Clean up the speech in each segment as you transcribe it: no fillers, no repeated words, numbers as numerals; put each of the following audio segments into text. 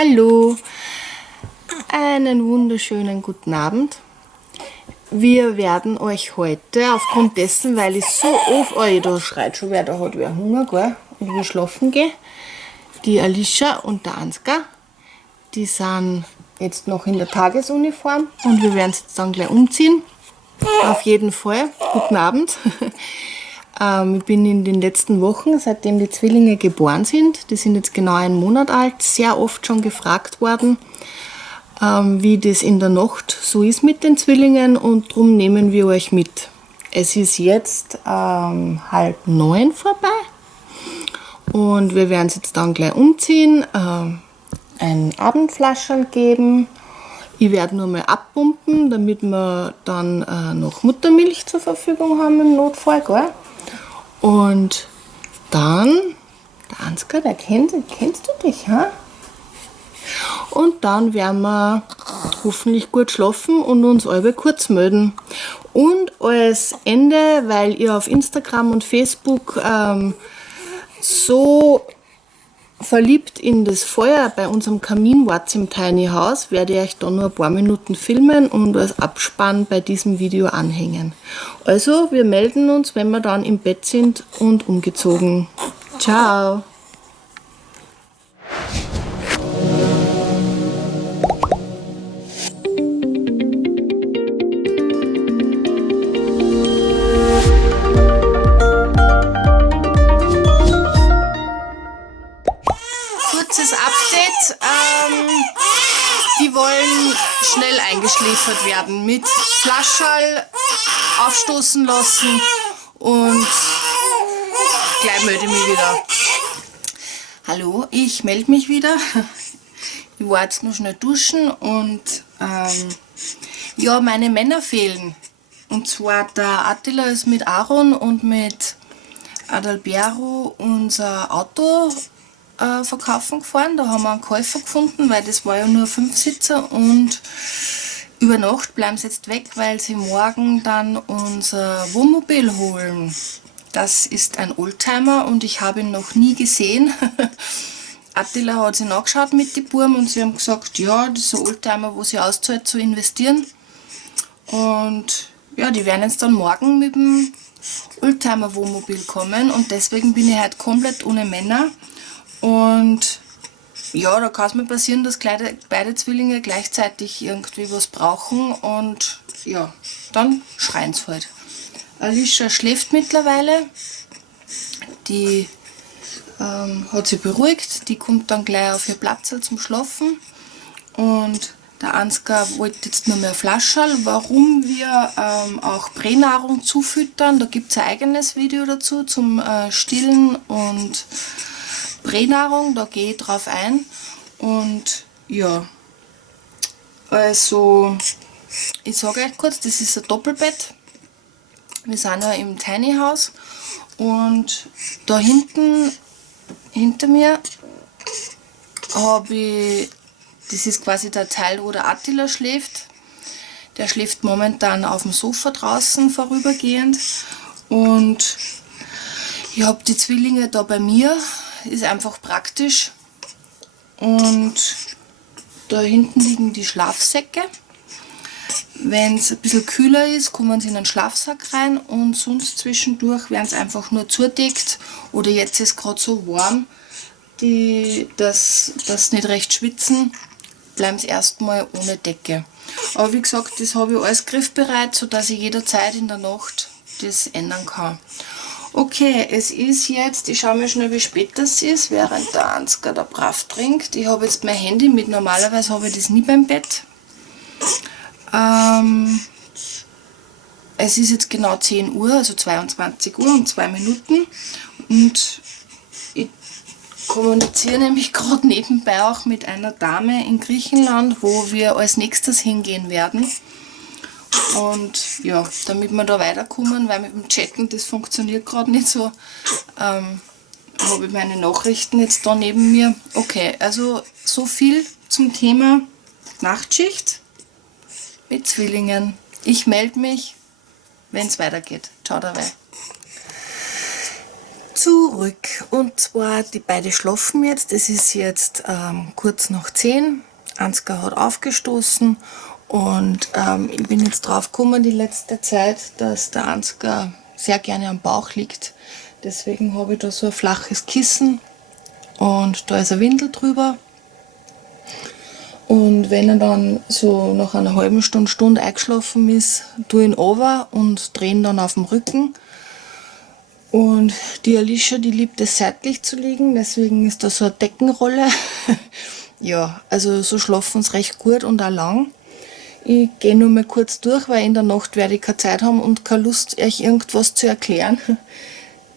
Hallo, einen wunderschönen guten Abend. Wir werden euch heute, aufgrund dessen, weil ich so oft, da schreit schon wer, da hat wer Hunger, gell? Und wir schlafen gehen. Die Alicia und der Ansgar, die sind jetzt noch in der Tagesuniform und wir werden es jetzt dann gleich umziehen. Auf jeden Fall, guten Abend. Ich bin in den letzten Wochen, seitdem die Zwillinge geboren sind, die sind jetzt genau einen Monat alt, sehr oft schon gefragt worden, wie das in der Nacht so ist mit den Zwillingen, und darum nehmen wir euch mit. Es ist jetzt 8:30 vorbei und wir werden es jetzt dann gleich umziehen, ein Abendflascherl geben. Ich werde nur mal abpumpen, damit wir dann noch Muttermilch zur Verfügung haben im Notfall, gell? Und dann, der Ansgar, kennst du dich, ha? Und dann werden wir hoffentlich gut schlafen und uns alle kurz melden. Und als Ende, weil ihr auf Instagram und Facebook so verliebt in das Feuer bei unserem Kamin wart im Tiny House, werde ich euch da nur ein paar Minuten filmen und als Abspann bei diesem Video anhängen. Also, wir melden uns, wenn wir dann im Bett sind und umgezogen. Ciao! Kurzes Update. Die wollen schnell eingeschläfert werden mit Flascherl aufstoßen lassen und gleich melde ich mich wieder. Hallo, ich melde mich wieder. Ich war jetzt noch schnell duschen und ja, meine Männer fehlen. Und zwar der Attila ist mit Aaron und mit Adalbero unser Auto verkaufen gefahren. Da haben wir einen Käufer gefunden, weil das war ja nur 5-Sitzer, und über Nacht bleiben sie jetzt weg, weil sie morgen dann unser Wohnmobil holen. Das ist ein Oldtimer und ich habe ihn noch nie gesehen. Attila hat sich nachgeschaut mit den Buben und sie haben gesagt, ja, das ist ein Oldtimer, wo sie auszahlt zu investieren. Und ja, die werden jetzt dann morgen mit dem Oldtimer Wohnmobil kommen, und deswegen bin ich heute komplett ohne Männer. Und ja, da kann es mir passieren, dass beide Zwillinge gleichzeitig irgendwie was brauchen, und ja, dann schreien sie halt. Alicia schläft mittlerweile, die hat sich beruhigt, die kommt dann gleich auf ihr Platz zum Schlafen, und der Ansgar wollte jetzt nur mehr Flascherl. Warum wir auch Pränahrung zufüttern, da gibt es ein eigenes Video dazu zum Stillen und Pränahrung, da gehe ich drauf ein. Und ja, also ich sage euch kurz, das ist ein Doppelbett. Wir sind ja im Tiny House, und da hinter mir habe ich, das ist quasi der Teil, wo der Attila schläft. Der schläft momentan auf dem Sofa draußen vorübergehend, und ich habe die Zwillinge da bei mir. Ist einfach praktisch, und da hinten liegen die Schlafsäcke. Wenn es ein bisschen kühler ist, kommen sie in den Schlafsack rein, und sonst zwischendurch werden sie einfach nur zudeckt, oder jetzt ist gerade so warm, dass sie nicht recht schwitzen, bleiben sie erstmal ohne Decke. Aber wie gesagt, das habe ich alles griffbereit, sodass ich jederzeit in der Nacht das ändern kann. Okay, es ist jetzt, ich schaue mir schnell, wie spät das ist, während der Ansgar da brav trinkt. Ich habe jetzt mein Handy mit, normalerweise habe ich das nie beim Bett. Es ist jetzt genau 10 Uhr, also 22 Uhr und 2 Minuten. Und ich kommuniziere nämlich gerade nebenbei auch mit einer Dame in Griechenland, wo wir als nächstes hingehen werden. Und ja, damit wir da weiterkommen, weil mit dem Chatten, das funktioniert gerade nicht so, habe ich meine Nachrichten jetzt da neben mir. Okay, also so viel zum Thema Nachtschicht mit Zwillingen. Ich melde mich, wenn es weitergeht. Ciao dabei. zurück. Und zwar, die beiden schlafen jetzt. Es ist jetzt kurz nach 10. Ansgar hat aufgestoßen und ich bin jetzt drauf gekommen die letzte Zeit, dass der Ansgar sehr gerne am Bauch liegt. Deswegen habe ich da so ein flaches Kissen und da ist eine Windel drüber. Und wenn er dann so nach einer halben Stunde eingeschlafen ist, tue ich ihn runter und drehe ihn dann auf dem Rücken. Und die Alicia, die liebt es seitlich zu liegen, deswegen ist da so eine Deckenrolle. Ja, also so schlafen sie recht gut und auch lang. Ich gehe nur mal kurz durch, weil in der Nacht werde ich keine Zeit haben und keine Lust, euch irgendwas zu erklären.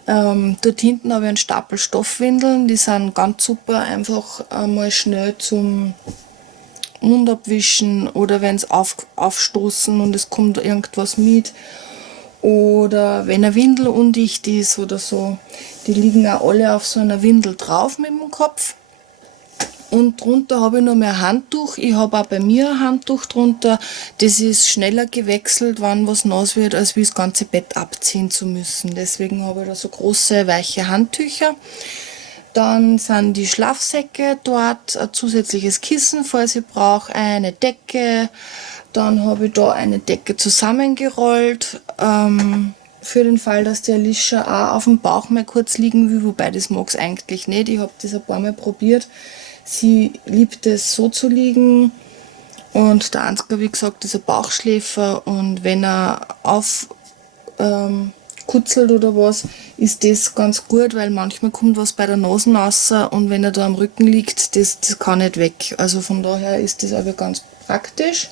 Dort hinten habe ich einen Stapel Stoffwindeln, die sind ganz super, einfach mal schnell zum Mund abwischen oder wenn es aufstoßen und es kommt irgendwas mit. Oder wenn eine Windel undicht ist oder so. Die liegen auch alle auf so einer Windel drauf mit dem Kopf. Und drunter habe ich noch mehr Handtuch. Ich habe auch bei mir ein Handtuch drunter. Das ist schneller gewechselt, wenn was nass wird, als wie das ganze Bett abziehen zu müssen. Deswegen habe ich da so große, weiche Handtücher. Dann sind die Schlafsäcke dort, ein zusätzliches Kissen, falls ich brauche, eine Decke. Dann habe ich da eine Decke zusammengerollt, für den Fall, dass die Alicia auch auf dem Bauch mal kurz liegen will, wobei das mag sie eigentlich nicht. Ich habe das ein paar Mal probiert. Sie liebt es so zu liegen und der Ansgar, wie gesagt, ist ein Bauchschläfer und wenn er kutzelt oder was, ist das ganz gut, weil manchmal kommt was bei der Nase raus und wenn er da am Rücken liegt, das kann nicht weg. Also von daher ist das aber ganz praktisch.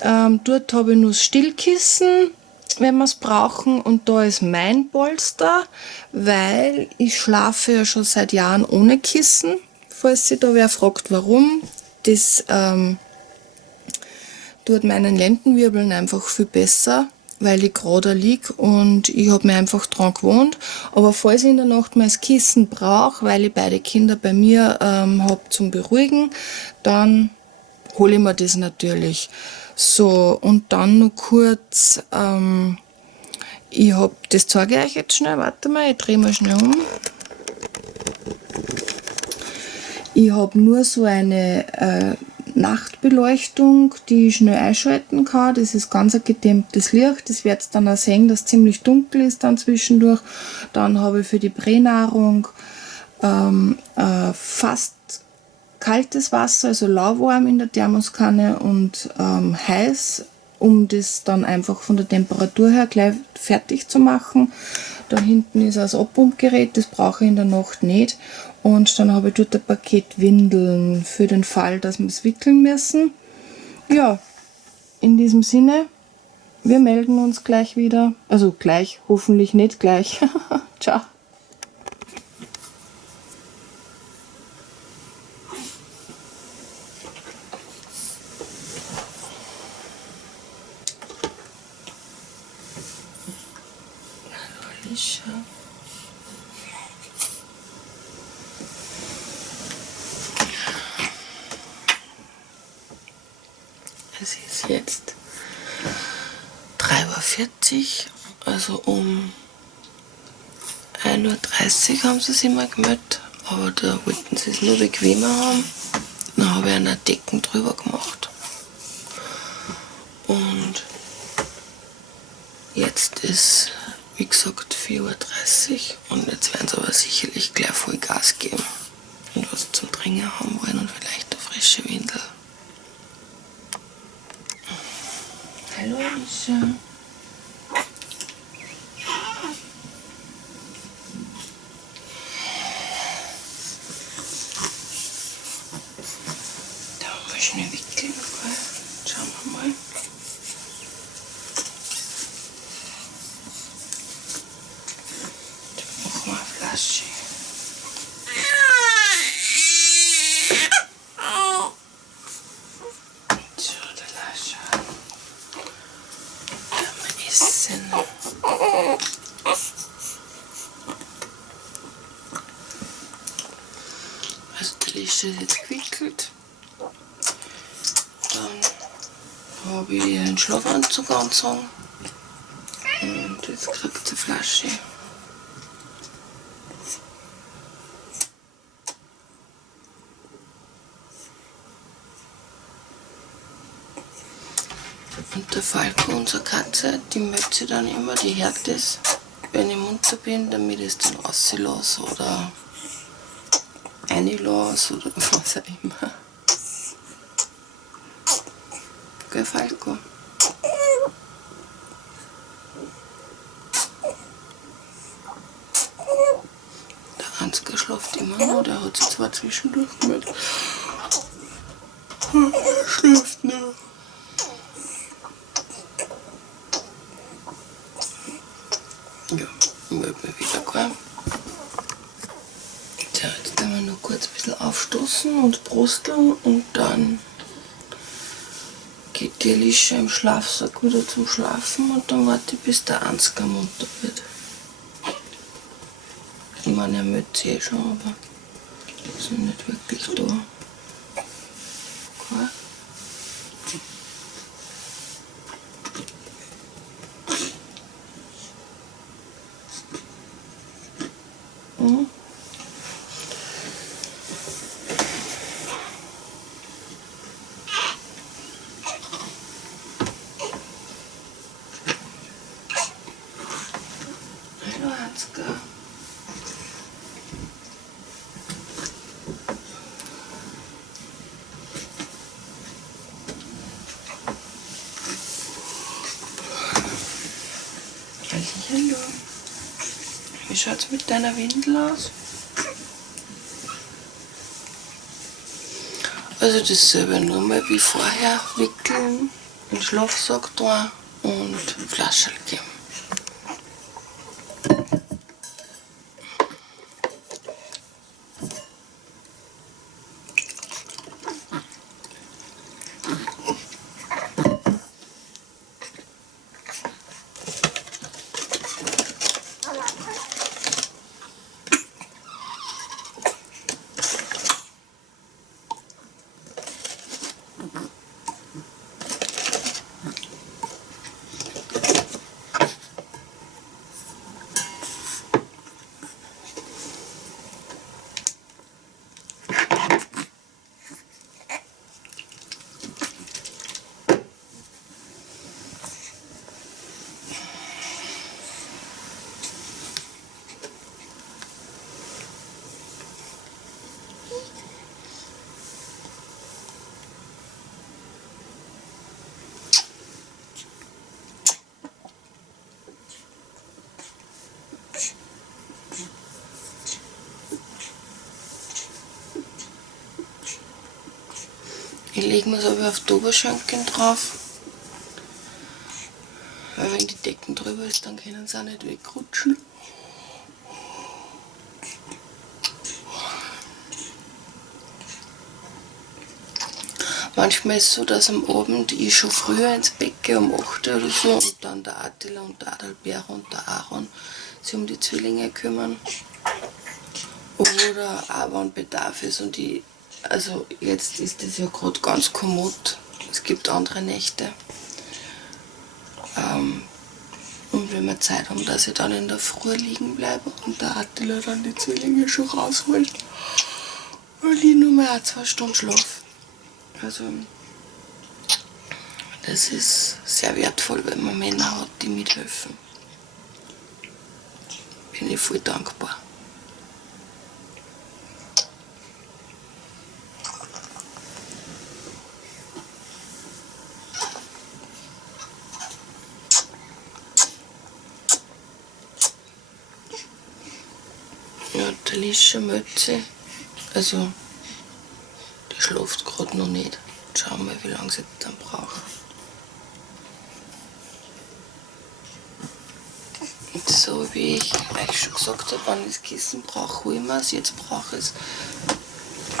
Dort habe ich nur das Stillkissen, wenn wir es brauchen, und da ist mein Polster, weil ich schlafe ja schon seit Jahren ohne Kissen, falls sich da wer fragt, warum. Das tut meinen Lendenwirbeln einfach viel besser, weil ich gerade liege und ich habe mir einfach dran gewohnt. Aber falls ich in der Nacht mal das Kissen brauche, weil ich beide Kinder bei mir habe zum Beruhigen, dann hole ich mir das natürlich. So, und dann noch kurz, das zeige ich euch jetzt schnell, warte mal, ich drehe mal schnell um. Ich habe nur so eine Nachtbeleuchtung, die ich schnell einschalten kann. Das ist ganz ein gedämmtes Licht. Das werdet ihr dann auch sehen, dass es ziemlich dunkel ist dann zwischendurch. Dann habe ich für die Pränahrung fast kaltes Wasser, also lauwarm in der Thermoskanne und heiß, um das dann einfach von der Temperatur her gleich fertig zu machen. Da hinten ist das Abpumpgerät, das brauche ich in der Nacht nicht. Und dann habe ich dort ein Paket Windeln für den Fall, dass wir es wickeln müssen. Ja, in diesem Sinne, wir melden uns gleich wieder. Also gleich, hoffentlich nicht gleich. Ciao. Es ist jetzt 3:40 Uhr, also um 1:30 Uhr haben sie sich mal gemeldet, aber da wollten sie es nur bequemer haben. Dann habe ich eine Decken drüber gemacht. Und jetzt ist, wie gesagt, 4:30 Uhr und jetzt werden sie aber sicherlich gleich voll Gas geben und was zum Trinken haben wollen und vielleicht eine frische Windel. Hallo Alicia. Da haben wir schnell wickeln. Schauen wir mal. Da machen wir eine Flasche. Also der Licht ist jetzt gewickelt. Dann habe ich einen Schlafanzug angezogen. Und jetzt kriegt sie eine Flasche. Und der Falco, unsere Katze, die möchte sich dann immer, die hört das, wenn ich munter bin, damit ich es dann rauslasse oder reinlasse oder was auch immer. Gell, Falco? Der Ansgar schläft immer noch, der hat sich zwar zwischendurch gemeldet. Schläft noch. Ja, ich melde mich wieder, gell? Tja, jetzt können wir noch kurz ein bisschen aufstoßen und brusteln und dann geht die Alicia im Schlafsack wieder zum Schlafen und dann warte ich, bis der Ansgar munter wird. Ich meine, er meldet sich eh schon, aber ist noch nicht wirklich da. Okay. Hallo Ansgar. Hallo. Wie schaut's mit deiner Windel aus? Also dasselbe, nur mal wie vorher, wickeln, einen Schlafsack da und Flasche geben. Ich lege mir es aber auf die Oberschenkeln drauf, weil wenn die Decken drüber ist, dann können sie auch nicht wegrutschen. Manchmal ist es so, dass am Abend ich schon früher ins Bett gehe, um 8 Uhr oder so, und dann der Attila und der Adalbert und der Aaron sich um die Zwillinge kümmern. Oder auch wenn Bedarf ist und ich, also jetzt ist das ja gerade ganz kommod, es gibt andere Nächte. Und wenn wir Zeit haben, dass ich dann in der Früh liegen bleibe und der Attila dann die Zwillinge schon rausholt, weil ich nur mehr 2 Stunden schlafe. Also das ist sehr wertvoll, wenn man Männer hat, die mithelfen. Bin ich voll dankbar. Ja, der Alicia Mötze, also die schläft gerade noch nicht. Schauen wir, wie lange sie dann braucht. Und so wie ich euch schon gesagt habe, wenn ich das Kissen brauche, hole ich mir es. Jetzt brauche ich es.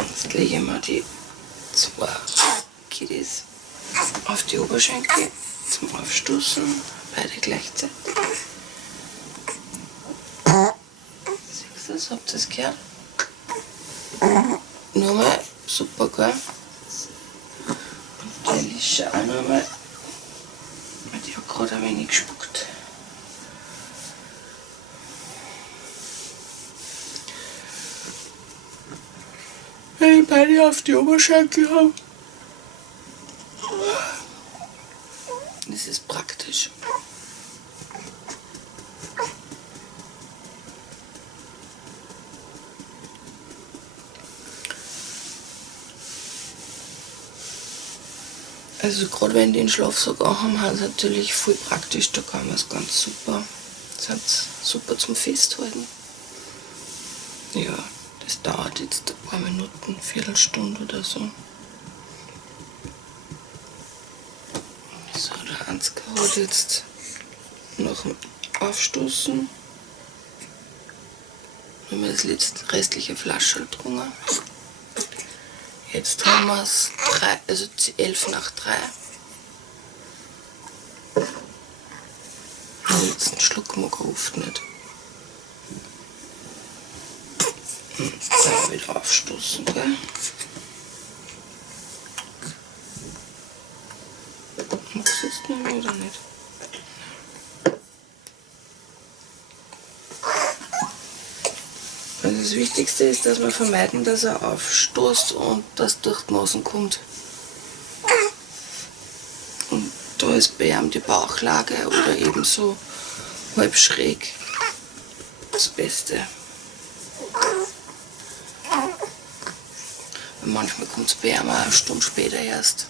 Jetzt lege ich mir die 2 Kitties auf die Oberschenkel zum Aufstoßen, beide gleichzeitig. Siehst du das? Habt ihr das gehört? Nochmal, super, gell? Und die Alicia auch nochmal. Die hat gerade ein wenig gespuckt. Wenn ich beide auf die Oberschenkel habe, das ist praktisch. Also gerade wenn die den Schlafsack haben, haben sie natürlich voll praktisch, da kann man es ganz super. Das ist super zum Festhalten. Ja, das dauert jetzt ein paar Minuten, Viertelstunde oder so. So, der Ansgar hat jetzt noch ein Aufstoßen. Haben wir das letzte restliche Flasche getrunken. Jetzt haben wir es 11 nach 3. Den letzten Schluck mag er oft nicht. Dann wieder aufstoßen, gell? Machst du jetzt noch oder nicht? Also das Wichtigste ist, dass wir vermeiden, dass er aufstoßt und das durch die Nase kommt. Und da ist bei ihm die Bauchlage oder eben so halb schräg das Beste. Und manchmal kommt es bei ihm auch eine Stunde später erst.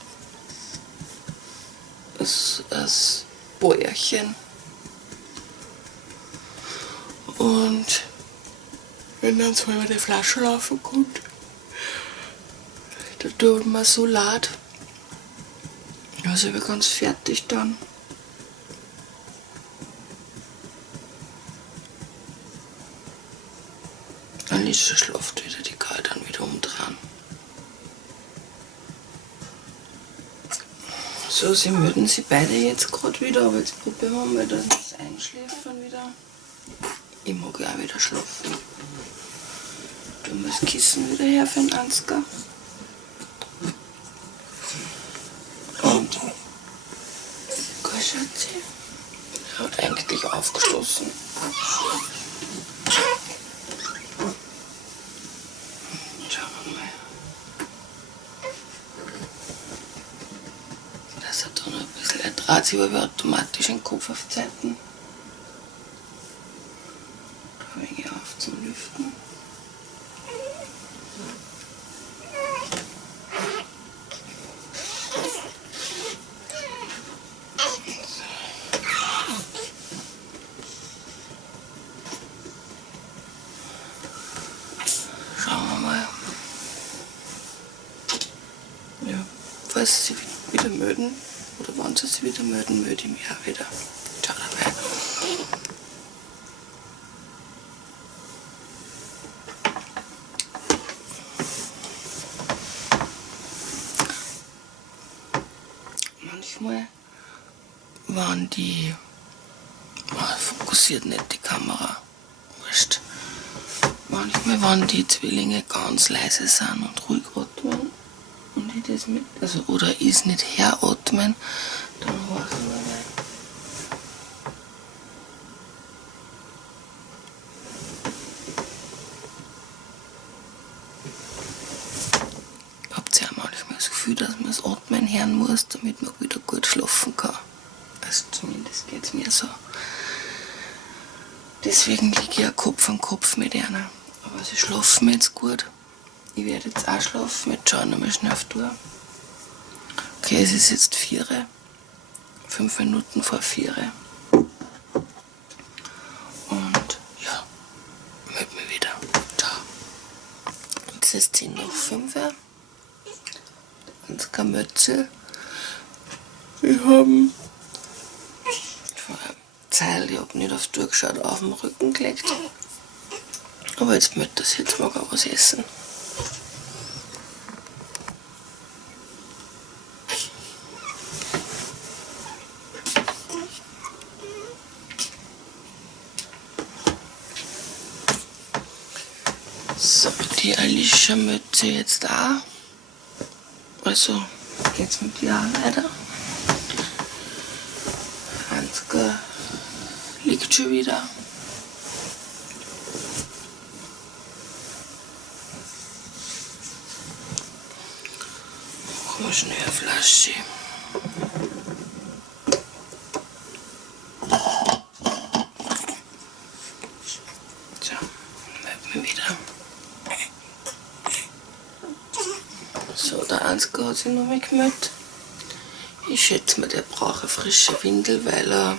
Das Bäuerchen. Und wenn dann zweimal die Flasche laufen kommt, da tut man so laut. Also ich bin ganz fertig dann. Alicia schlaft wieder, die kann ich dann wieder umdrehen. So, sie mögen sie beide jetzt gerade wieder, aber jetzt probieren wir mal, dass das Einschläfern wieder. Ich mag ja auch wieder schlafen. Tun wir das Kissen wieder her für den Ansgar. Und gut, Schatzi. Er hat eigentlich aufgestoßen. Schauen wir mal. Das hat da noch ein bisschen, er dreht sich aber automatisch den Kopf auf Zeiten. Da wenig auf zum Lüften. Falls sie wieder melden, oder wann sie sich wieder melden, melde ich mich auch wieder. Ciao dabei. Manchmal waren die, fokussiert nicht die Kamera, wurscht. Manchmal waren die Zwillinge ganz leise sind und ruhig atmen. Und ich das mit, also, oder ist nicht heratmen, dann horchen wir mal. Habt ihr auch manchmal das Gefühl, dass man das Atmen hören muss, damit man wieder gut schlafen kann. Also zumindest geht es mir so. Deswegen liege ich ja Kopf an Kopf mit einer. Aber sie schlafen jetzt gut. Ich werde jetzt auch schlafen, jetzt schauen wir mal schnell auf die Uhr. Okay, es ist jetzt 4. 5 Minuten vor 4. Und ja, melde mich wieder. Ciao. Jetzt ist 10 nach 5. Ansgar Mötzel. Wir haben vor einer Zeit, ich habe nicht auf die Uhr geschaut, auf den Rücken gelegt. Aber jetzt möchte ich jetzt mag er was essen. So, die Alicia möchte jetzt auch. Also geht's mit ihr auch weiter. Ansgar liegt schon wieder. Machen wir schnell eine Flasche. So, der Ansgar hat sich noch mal gemeldet. Ich schätze mal, der braucht eine frische Windel, weil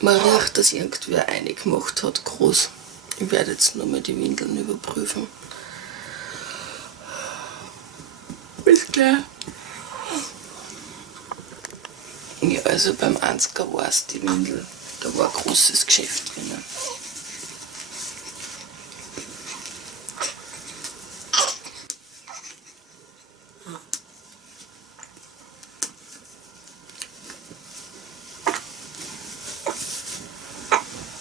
man riecht, dass irgendwer eine gemacht hat, groß. Ich werde jetzt nur mal die Windeln überprüfen. Bis gleich. Ja, also beim Ansgar war es die Windel. Da war ein großes Geschäft drinnen.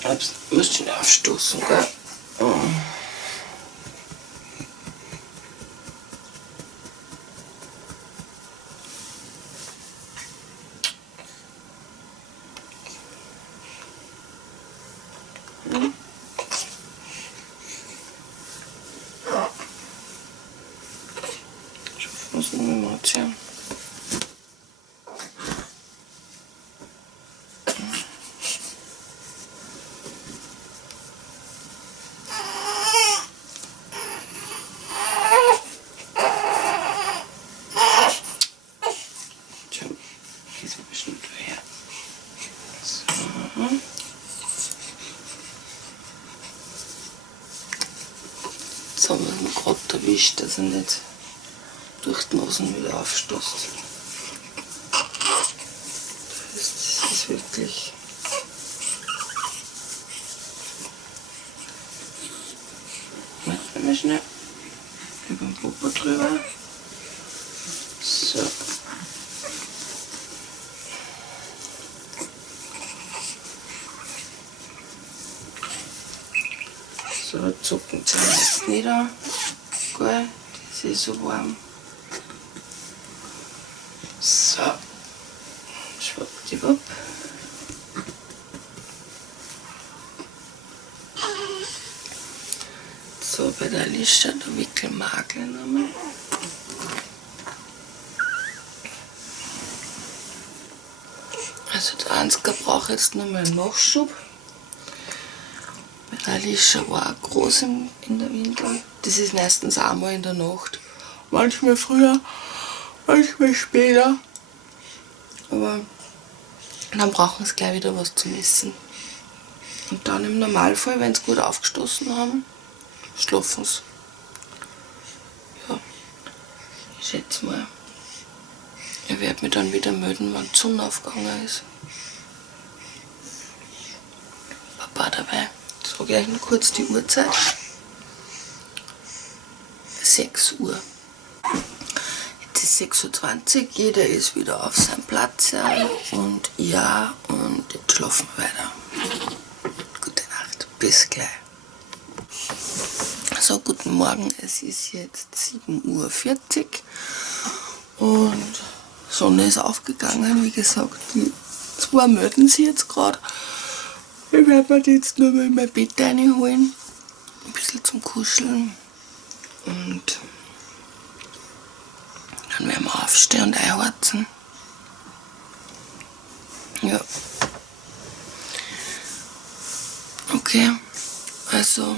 Jetzt musst du nicht aufstoßen, gell? Oh. Ich muss nur mal erzählen. Jetzt haben wir ihn gerade erwischt, dass er nicht durch die Nasen wieder aufstoßt. Das ist wirklich. Machen wir schnell über den Popo drüber. So. So, zucken sie jetzt nieder. Gut, das ist so warm. So, schwuppdiwupp. So, bei der Alicia, der Wickelmakel nochmal. Also der Ansgar braucht jetzt nochmal einen Nachschub. Bei der Alicia war auch groß in der Windel. Das ist meistens einmal in der Nacht. Manchmal früher, manchmal später. Aber dann brauchen sie gleich wieder was zum Essen. Und dann im Normalfall, wenn sie gut aufgestoßen haben, schlafen sie. Ja, ich schätze mal, ich werde mich dann wieder melden, wenn die Sonne aufgegangen ist. Papa dabei. Ich sage euch noch kurz die Uhrzeit. 6 Uhr. Jetzt ist 6:20 Uhr, jeder ist wieder auf seinem Platz und ja, und jetzt schlafen wir weiter. Gute Nacht, bis gleich. So, guten Morgen, es ist jetzt 7:40 Uhr und die Sonne ist aufgegangen, wie gesagt, die zwei melden sich jetzt gerade. Ich werde mir die jetzt nur mal in mein Bett reinholen, ein bisschen zum Kuscheln und dann werden wir aufstehen und einheizen. Ja. Okay, also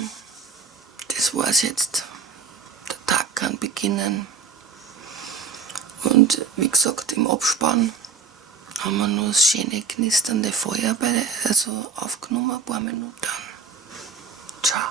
das war's jetzt. Der Tag kann beginnen. Und wie gesagt, im Abspann haben wir nur das schöne knisternde Feuer aufgenommen, ein paar Minuten. Ciao.